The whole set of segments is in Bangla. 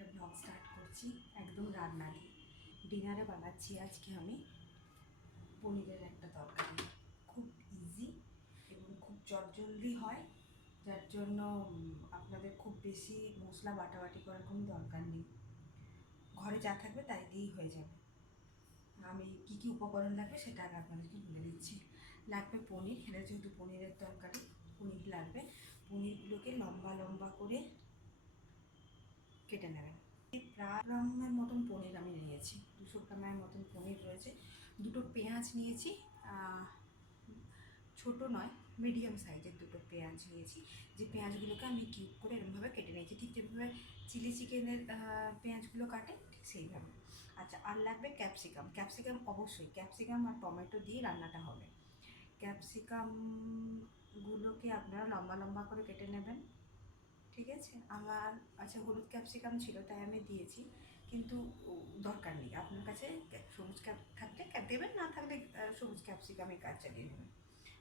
একটা ব্লগ স্টার্ট করছি একদম রান্না দিয়ে। ডিনারে বানাচ্ছি আজকে আমি পনিরের একটা তরকারি। খুব ইজি এবং খুব চটজলদি হয়, যার জন্য আপনাদের খুব বেশি মশলা বাটাবাটি করার কোনো দরকার নেই। ঘরে যা থাকবে তাই দিয়েই হয়ে যাবে। আমি কী কী উপকরণ লাগবে সেটা আগে আপনাদেরকে বলে দিচ্ছি। লাগবে পনির এটা যেহেতু পনিরের তরকারি, পনির লাগবে। পনিরগুলোকে লম্বা লম্বা করে কেটে নেবেন। প্রায় গ্রামের মতন পনির আমি নিয়েছি, দুশো গ্রামের মতন পনির রয়েছে। দুটো পেঁয়াজ নিয়েছি ছোট নয় মিডিয়াম সাইজের দুটো পেঁয়াজ নিয়েছি। যে পেঁয়াজগুলোকে আমি কিউব করে এরকমভাবে কেটে নিয়েছি। ঠিক যেভাবে চিলি চিকেনের পেঁয়াজগুলো কাটে, ঠিক সেইভাবে। আচ্ছা আর লাগবে ক্যাপসিকাম ক্যাপসিকাম অবশ্যই ক্যাপসিকাম আর টমেটো দিয়ে রান্নাটা হবে। ক্যাপসিকামগুলোকে আপনারা লম্বা লম্বা করে কেটে নেবেন। ঠিক আছে? আমার আচ্ছা হলুদ ক্যাপসিকাম ছিল, তাই আমি দিয়েছি। কিন্তু দরকার নেই। আপনার কাছে সবুজ ক্যাপ থাকলে দেবেন, না থাকলে সবুজ ক্যাপসিকামে কাজ চালিয়ে নেবেন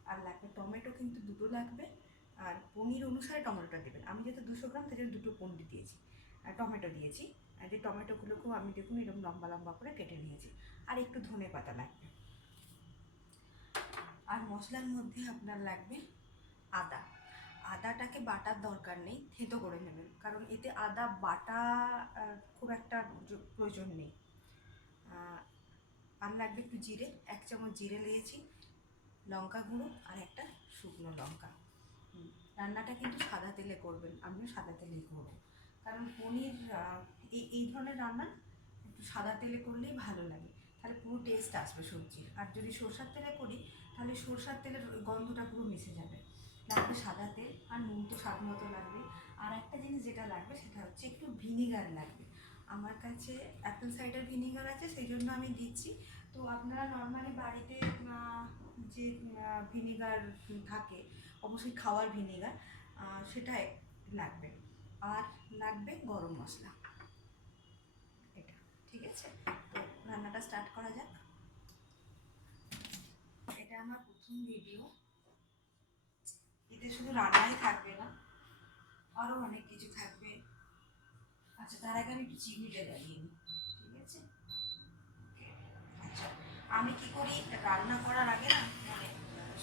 আর লাগবে টমেটো কিন্তু দুটো লাগবে। আর পনির অনুসারে টমেটোটা দেবেন। আমি যেহেতু দুশো গ্রাম, তাই দুটো পনির দিয়েছি। আর টমেটো দিয়েছি। আর যে টমেটোগুলোকেও আমি দেখুন এরকম লম্বা লম্বা করে কেটে নিয়েছি। আর একটু ধনে পাতা লাগবে। আর মশলার মধ্যে আপনার লাগবে আদা। আদাটাকে বাটার দরকার নেই, থেঁতো করে নেবেন। কারণ এতে আদা বাটা খুব একটা প্রয়োজন নেই। আর লাগবে একটু জিরে, এক চামচ জিরে নিয়েছি, লঙ্কা গুঁড়ো আর একটা শুকনো লঙ্কা। রান্নাটা কিন্তু সাদা তেলে করবেন, আমিও সাদা তেলেই করব। কারণ পনির এই এই ধরনের রান্না একটু সাদা তেলে করলেই ভালো লাগে। তাহলে পুরো টেস্ট আসবে সবজির। আর যদি সরষার তেলে করি, তাহলে সরষার তেলের গন্ধটা পুরো মিশে যাবে। লাগবে সাদা তেল আর নুন তো স্বাদ মতো লাগবে। আর একটা জিনিস যেটা লাগবে সেটা হচ্ছে একটু ভিনিগার লাগবে। আমার কাছে অ্যাপেল সাইডার ভিনিগার আছে সেই জন্য আমি দিচ্ছি। তো আপনারা নর্মালি বাড়িতে যে ভিনিগার থাকে, অবশ্যই খাওয়ার ভিনিগার সেটাই লাগবে। আর লাগবে গরম মশলা। এটা, ঠিক আছে? তো রান্নাটা স্টার্ট করা যাক। এটা আমার প্রথম ভিডিও এতে শুধু রান্নাই থাকবে না আরও অনেক কিছু থাকবে। আচ্ছা তার আগে আমি একটু চিনিটা লাগিয়ে নিই, ঠিক আছে? আচ্ছা আমি কি করি, রান্না করার আগে না মানে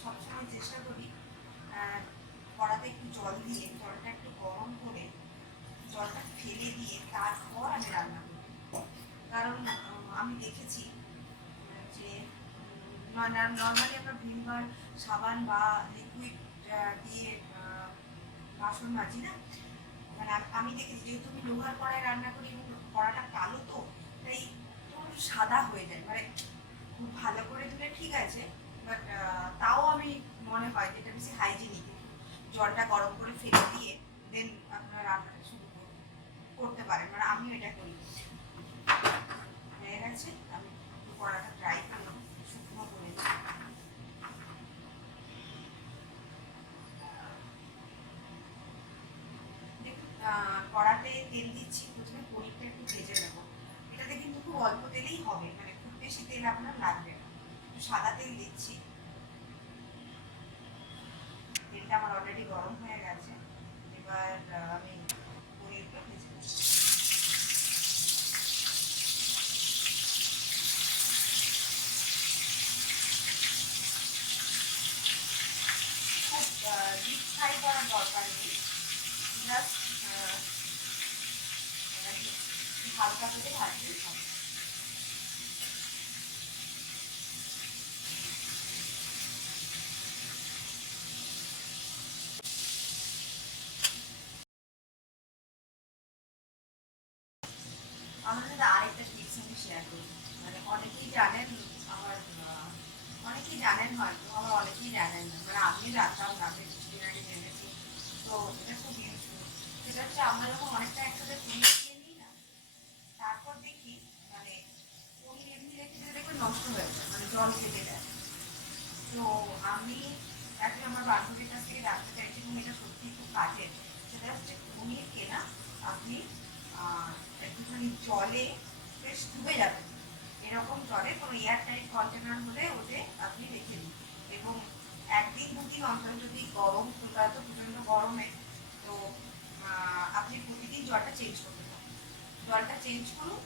সবসময় চেষ্টা করি কড়াতে একটু জল দিয়ে, জলটা একটু গরম করে জলটা ফেলে দিয়ে তারপর আমি রান্না করি। কারণ আমি দেখেছি, যে নর্মালি আমরা ভিমবার সাবান বা লিকুইড দিয়ে বাসন মাজি না? মানে আমি দেখেছি যেহেতু আমি লোহার কড়াই রান্না করি এবং কড়াটা কালো তো, তাই একটু সাদা হয়ে যায়। মানে খুব ভালো করে ধুলে ঠিক আছে বাট তাও আমি মনে হয় যেটা বেশি হাইজিনিক জলটা গরম করে ফেলে দিয়ে দেন আপনার রান্নাটা শুরু করতে পারেন। মানে আমিও এটা করি হয়ে গেছে আমি একটু কড়াটা ড্রাই করে শুকনো করে দিই দেখুন আহ, কড়াতে তেল দিচ্ছি, প্রথমে পনিরটা একটু ভেজে নেব। এটাতে কিন্তু খুব অল্প তেলেই হবে মানে খুব বেশি তেল আপনার লাগবে না। একটু সাদা তেল দিচ্ছি। তেলটা আমার অলরেডি গরম হয়ে গেছে। এবার আহ, আমি পনিরটা ভেজে নেব খুব ডিপ ফ্রাই করার দরকার নেই জাস্ট হালকা করে ভাজতে হবে আমাদের আরেকটা টিপস আমি শেয়ার করি মানে অনেকেই জানেন আমার অনেকেই জানেন হয়তো আবার অনেকেই জানেন না। মানে আমি জানতাম না আগে জেনেছি। তো এটা খুব ইউজফুল সেটা হচ্ছে আমরা যখন অনেকটা একসাথে পনির কিনে নিই না তারপর দেখি মানে পনির এমনি রেখে দিলে দেখবে নষ্ট হয়ে যায় মানে জল থেকে যায় তো আমি এখন আমার বান্ধবীর কাছ থেকে জানতে চাইছি এবং এটা সত্যি খুব কাজের সেটা হচ্ছে পনির কেনা আপনি আহ, একটুখানি জলে বেশ ডুবে যাবে। এরকম জলে কোনো এয়ারটাইট কন্টেনার হলে ওতে আপনি রেখে দিন। এবং একদিন দুদিন অন্তর যদি গরম খোলা তো প্রচণ্ড গরমে, তো আপনি প্রতিদিন জলটা চেঞ্জ করতে পারেন। জলটা চেঞ্জ করুন,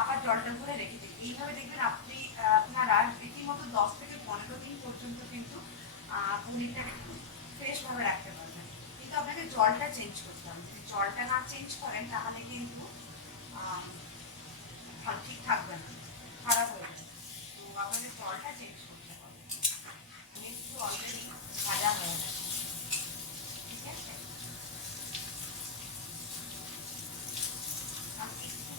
আবার জলটা ভরে রেখে দিন। এইভাবে দেখবেন আপনি আপনার আর রীতিমতো দশ থেকে পনেরো দিন পর্যন্ত কিন্তু পনিরটাকে ফ্রেশভাবে রাখতে আপনাকে জলটা চেঞ্জ করতে হবে। যদি জলটা না চেঞ্জ করেন, তাহলে কিন্তু ঠিক থাকবে না, খারাপ হয়ে যাবে। তো আপনাদের জলটা চেঞ্জ করতে হবে। একটু অলরেডি ভাজা হয়ে গেছে। ঠিক আছে? আমি একটু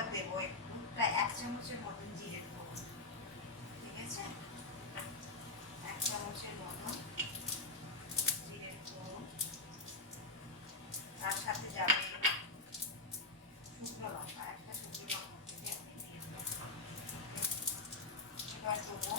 এবার দেবো প্রায় এক চামচের মতন জিরে দেবো ঠিক আছে? এক চামচের মতন জিরে দেবো তার সাথে যাবে শুকনো লঙ্কা। একটা শুকনো লঙ্কা দিয়ে এবার দেবো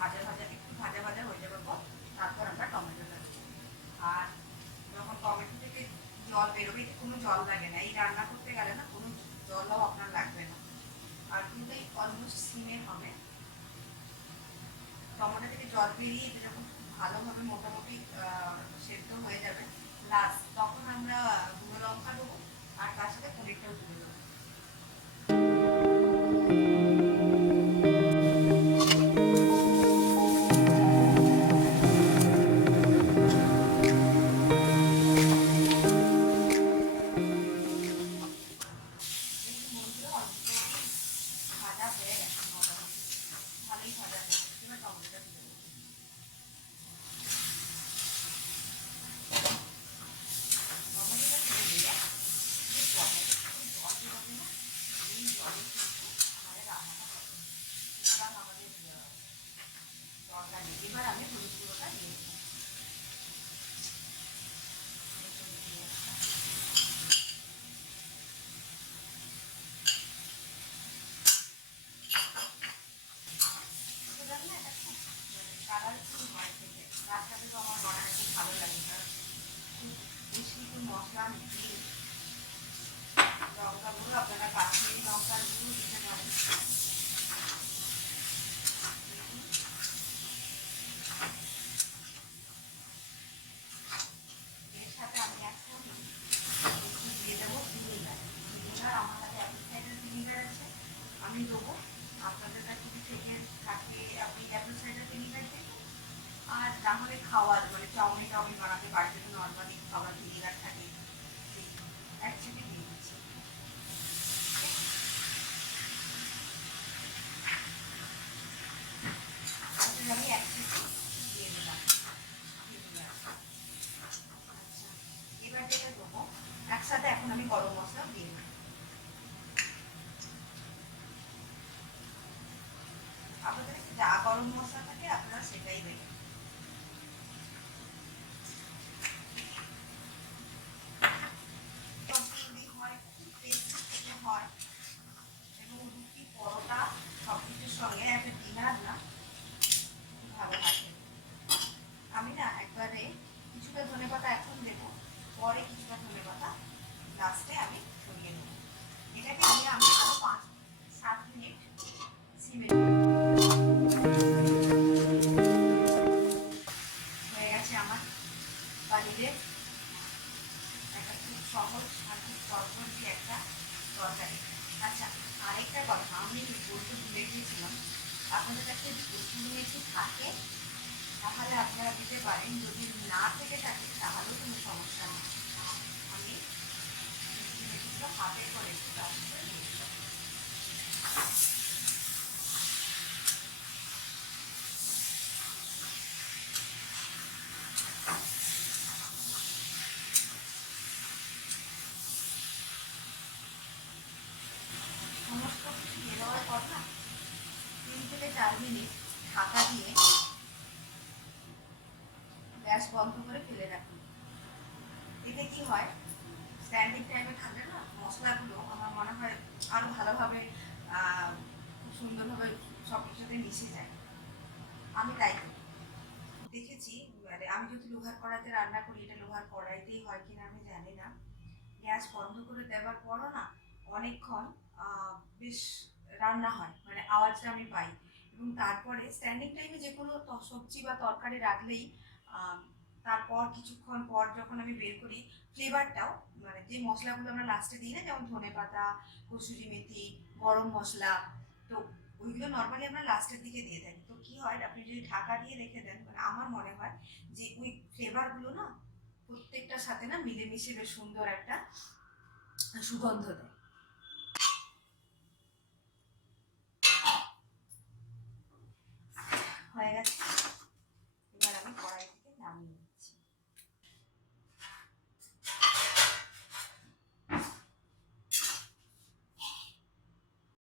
ভাজা ভাজা, একটু ভাজা ভাজা হয়ে যাওয়ার পর তারপর আমরা টমেটো দেবো। আর যখন টমেটো থেকে জল বেরোবে কোনো জল লাগে না। এই রান্না করতে গেলে না, কোনো জলও আপনার লাগবে না। আর কিন্তু এই অলমোস্ট সিমে হবে। টমেটো থেকে জল বেরিয়ে যখন ভালোভাবে মোটামুটি সেদ্ধ হয়ে যাবে লাস্ট তখন আমরা গুঁড়ো লঙ্কা দেবো, আর তার সাথে পনিরটাও গুঁড়ো দেবো। 你把两面盆子给我盖严 খাওয়ার মানে চাউমিন টাউমিন বানাতে বাড়িতে তো নর্মালি খাবার থাকে। দিয়ে আমি দিয়ে আচ্ছা এবার দেবো একসাথে এখন আমি গরম দিয়ে আপনাদের যা গরম মশলা থাকে, আপনারা সেটাই দেবেন। দিতে পারেন। যদি না থেকে থাকে তাহলেও কোনো সমস্যা নেই। আমি হাতে করে। সমস্ত কিছু দেওয়ার পর তিন থেকে চার মিনিট ঢাকা দিয়ে গ্যাস বন্ধ করে ফেলে রাখুন। এতে কি হয়? স্ট্যান্ডিং টাইমে থাকলে না, মশলাগুলো আমার মনে হয় আরও ভালোভাবে খুব সুন্দরভাবে সব কিছুতে মিশে যায়। আমি তাই। দেখেছি মানে আমি যদি লোহার কড়াইতে রান্না করি, এটা লোহার কড়াইতেই হয় কিনা আমি জানি না। গ্যাস বন্ধ করে দেওয়ার পরও না, অনেকক্ষণ বেশ রান্না হয় মানে আওয়াজটা আমি পাই। এবং তারপরে স্ট্যান্ডিং টাইমে যে কোনো সবজি বা তরকারি রাখলেই তারপর কিছুক্ষণ পর যখন আমি বের করি ফ্লেভারটাও মানে যে মশলাগুলো আমরা লাস্টে দিই না, যেমন ধনে পাতা, কসুরি মেথি, গরম মশলা, তো ওইগুলো নর্মালি আমরা লাস্টের দিকে দিয়ে থাকি। তো কি হয় আপনি যদি ঢাকা দিয়ে রেখে দেন মানে আমার মনে হয় যে ওই ফ্লেভারগুলো না, প্রত্যেকটার সাথে না মিলেমিশে বেশ সুন্দর একটা সুগন্ধ দেয়।